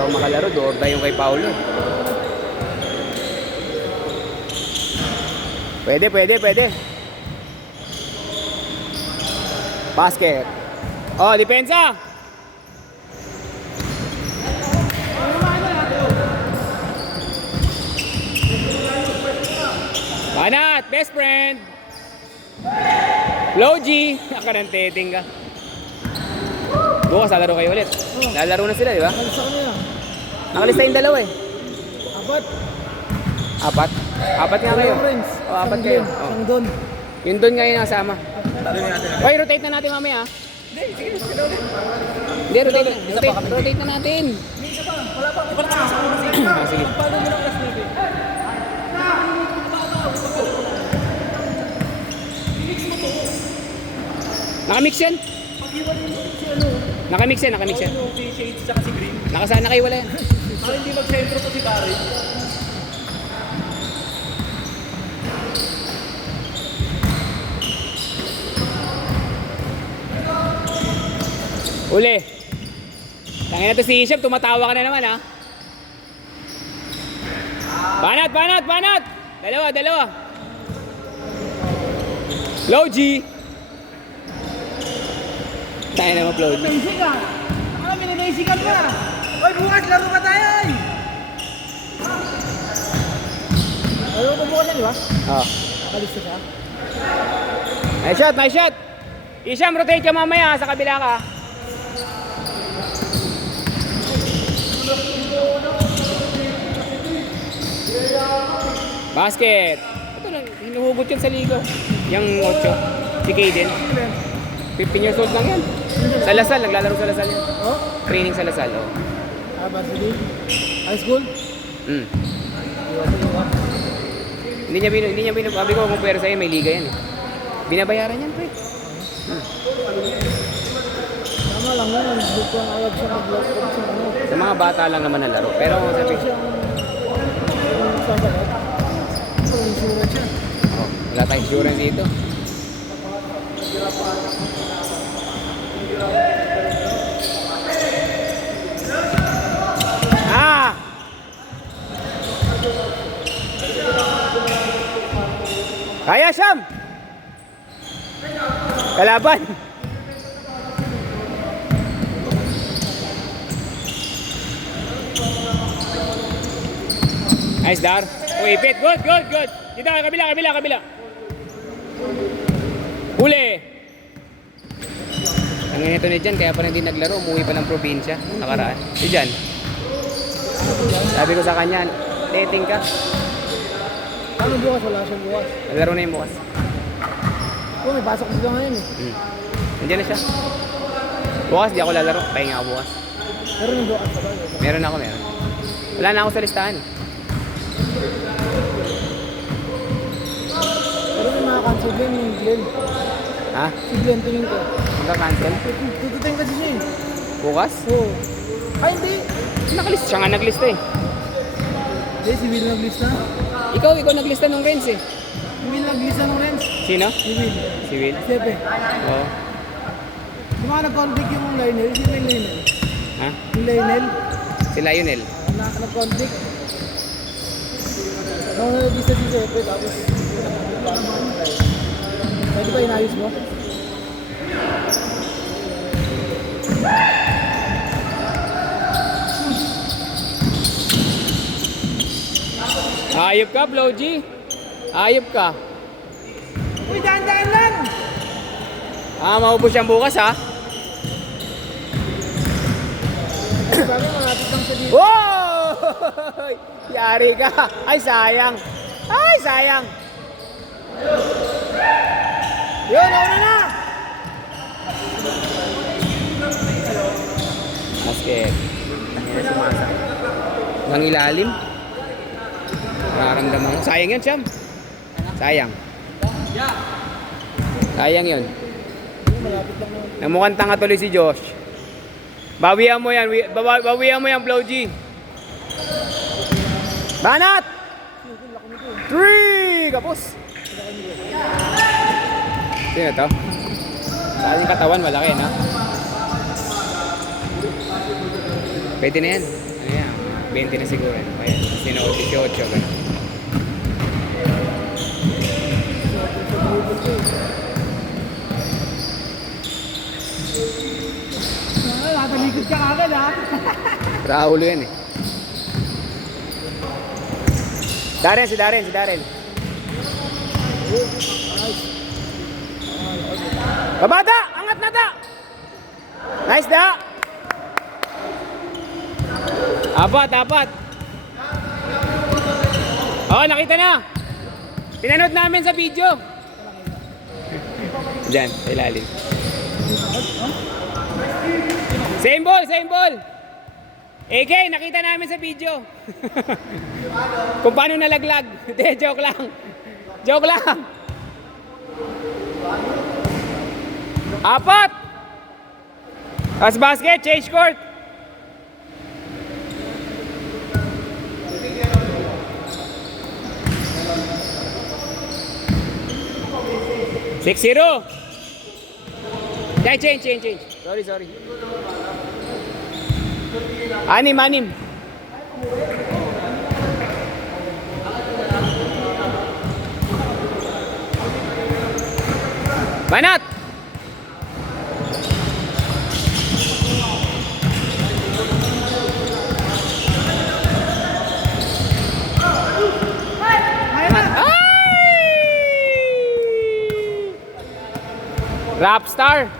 ako makalaro. Doorda yung kay Paulo. Pwede. Basket. Oh, depensa! Banat, best friend! Logi! Naka ng teting ka. Bukas, lalaro kayo ulit. Lalaro na sila, di ba? Alis ako na. Nakalista yung dalawa eh. Apat. Apat? Apat nga kayo. Friends. O, apat kayo. Oh. Isang doon. Yung doon ngayon nakasama. Hoy, rotate na natin mamaya. Hindi, sige, sige ulit. Hindi, rotate na natin. Isa pa, wala pa. Iba na sa Ah, sige. Paano mo lang last natin? Nakamix yan? Pag-iwalay mo si ano. Nakamix yan. Yung si Shades tsaka si Green. Nakasana kayo wala yan. Para hindi mag-sentro to si Barry. Uli. Tangin na to si Isham, tumatawa ka na naman ha. Banat! Dalawa. Logi. Tayo naman, Floyd. Basic ka. Ano, minibasican ka. Oy, bukas, laro ka tayo, oy. Ayaw ko bukas yan, di ba? Oh. Nakalis ka siya. Nice shot. Isham, rotate ka mamaya sa kabila ka. Basket. Ito lang, hinuhugot yan sa ligo. Yung 8. Si Kaden. 15 years old lang yan. Sa Lasal, naglalaro sa Lasal yan. Oh? Training sa Lasal, oh. Varsity? High school? Mm. Hindi niya sabi ko kung pwera sa'yo, may liga yan. Binabayaran yan, pre. Tama lang yan, hindi ko ang ayag siya mag-lock up sa ano. Sa mga bata lang naman na laro. Pero sabi, Insurance siya. oh, wala tayong insurance dito. Ah! Kaya, Syam! Kalaban! Nice, Dar. Uy, ipit. Good. Dito, kabila. Huli! Ang ganito ni Jan, kaya pa rin hindi naglaro. Umuwi pa ng probinsya. Nakaraan. Si Jan. Sabi ko sa kanya, dating ka. Ano bukas? Wala siyang bukas. Naglaro na yung bukas. Oh, may pasok sila ngayon eh. Nandiyan na siya. Bukas, di ako lalaro. Pahinga ako bukas. Meron yung bukas pa ba? Meron. Wala na ako sa listahan. Pero may mga cancel din yung Glenn. Ha? Si Glenn tingin ko. Magka-cancel? Tututin kasi siya eh. Bukas? Oo. Ay, hindi. Nakalist. Siya nga naglista eh. Hindi, si Will nag-list na. Ikaw naglista nung Renz eh. Si Will nag-list na ng Renz. Sino? Si Will. Si Will. Sepe. Oo. Di ba nag-conflict yung Lionel? Sino yung Lionel? Ha? Yung Lionel? Si Lionel. Nag-conflict. Nung nag-lista si Sepe, tapos pwede ba inayos mo? Ayop ka, Floji. Ayop ka. Uy, daan-daan lang! Maubos yan bukas ha. Sabi, malapit lang sa dito. Wow! Yari ka. Ay, sayang. Yun, nauna na! Basket. Ayan, sumasa. Nang ilalim. Nararamdaman mo. Sayang yan, Cham. Sayang yun. Malapit lang naman. Namukhang tanga tuloy si Josh. Bawian mo yan, Floji. Banat! 3! Kapos! Sino to? Sa ating katawan, malaki, no? Pwede na yan. Ayan, 20 na siguro. Ayan, sino 18, ganun. Natalikod ka agad ha. Raulo yan eh. Darren, si Darren. Babada! Angat na da! Nice da! Apat. Oh, nakita na! Pinanood namin sa video. Diyan, sa ilalim. Same ball! AK, nakita namin sa video. Kung paano nalaglag. Hindi, joke lang. Apat! As basket, change court. Six zero. Change. Sorry. Anim. Banat! Rapstar.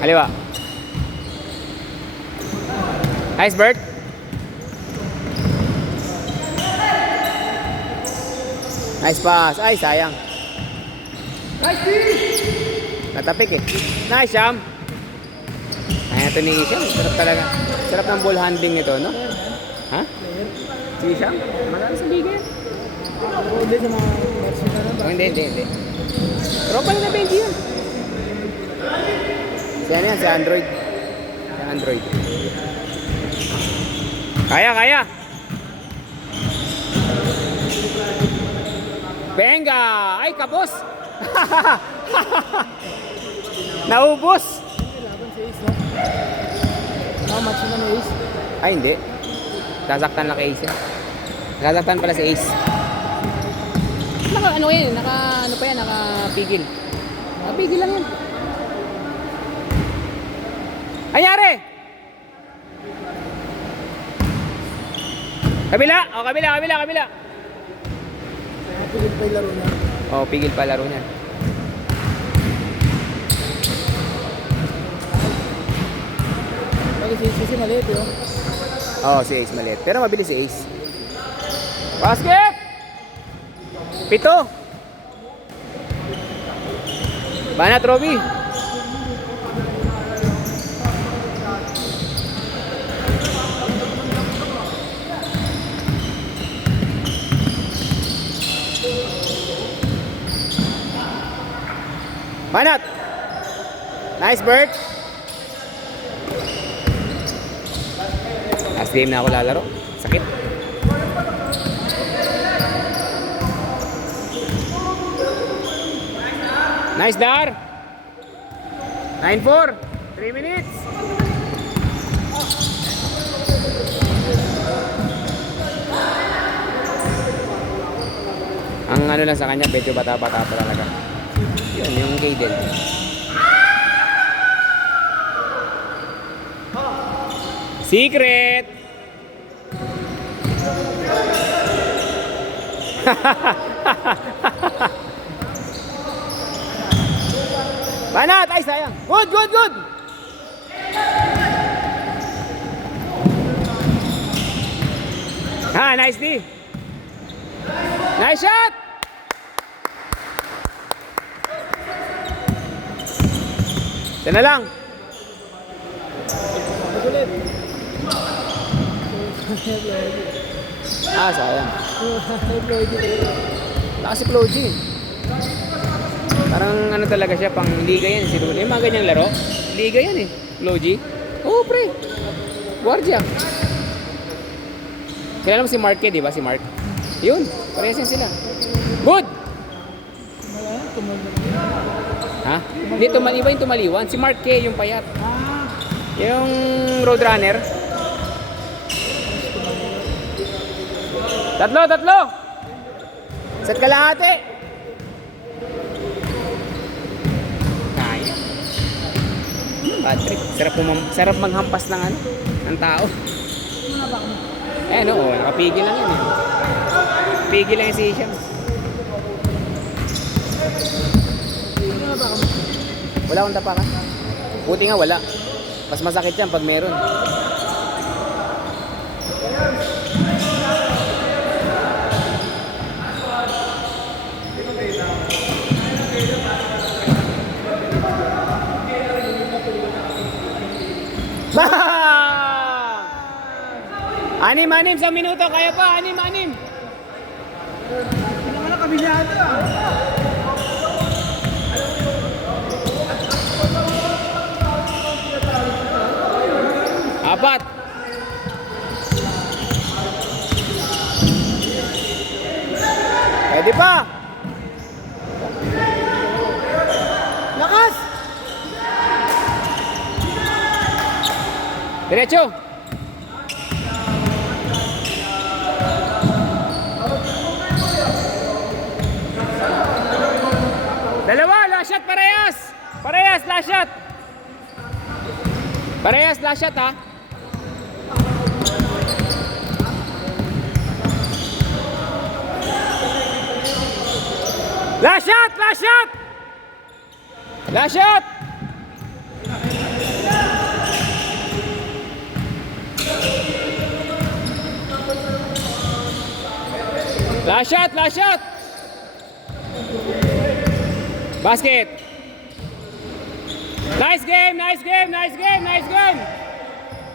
Kaliwa. Nice, Bert. Nice pass. Ay, sayang. Nice team! Natapik eh. Nice, Sham. Ay, ito ni Sham. Sarap talaga. Sarap ng ball handling nito, no? Ha? Si Sham? Magalas sa liga yan. Hindi sa mga Mercy na Oh, hindi. Tropa na Benji yun. Si ano yan? Si Android. Kaya. Benga! Ay, kapos! Naubos! Laban si Ace, no? Match na ni Ace. Ay, hindi. Sasaktan lang kay Ace yan. Sasaktan pala si Ace. Nakapigil. Nakapigil lang yan. Anyari! Kabila! Kabila! Pigil pa yung laro niya. Pigil pa laro niya. Lagi si Ace maliit, yun. Si Ace maliit. Pero mabilis si Ace. Basket! 7. Banat, Robbie. Banat. Nice, Bert. Last game na ako lalaro. Sakit. Nice, Dar. 9-4. 3 minutes. Ang ano lang sa kanya, medyo bata-bata pa talaga. Yun, yung Kaden. Secret! Banat! Ay, sayang! Good! Nice D! Nice shot! Ito na lang. Ulit. Sayang. Lakas si Floji. Parang ano talaga siya, pang liga yan. Yung mga ganyang laro, liga yan eh. Floji. Pre. Guardia. Kilala mo si Mark di ba? Si Mark. Yun, parehas yan sila. Good! Ha? Hindi, iba yung tumaliwan. Si Mark K, yung payat. Yung Roadrunner. Tatlo! Set ka lang ate. Kaya. Patrick, sarap maghampas ng ano, ng tao. Eh no, nakapigil lang yan eh. Pigil lang yung si Isham. Wala akong tapakan. Buti nga wala. Mas masakit yan pag meron. Anim sa minuto, kaya pa, anim. Hindi naman na kabisado ah. Apat. Pwede pa. Lakas. Diretso. Dalawa, last shot parehas. Parehas, last shot. Parehas, last shot ha. Last shot! Last shot! Last shot! Last shot! Last shot! Basket! Nice game! Nice game! Nice game! Nice game!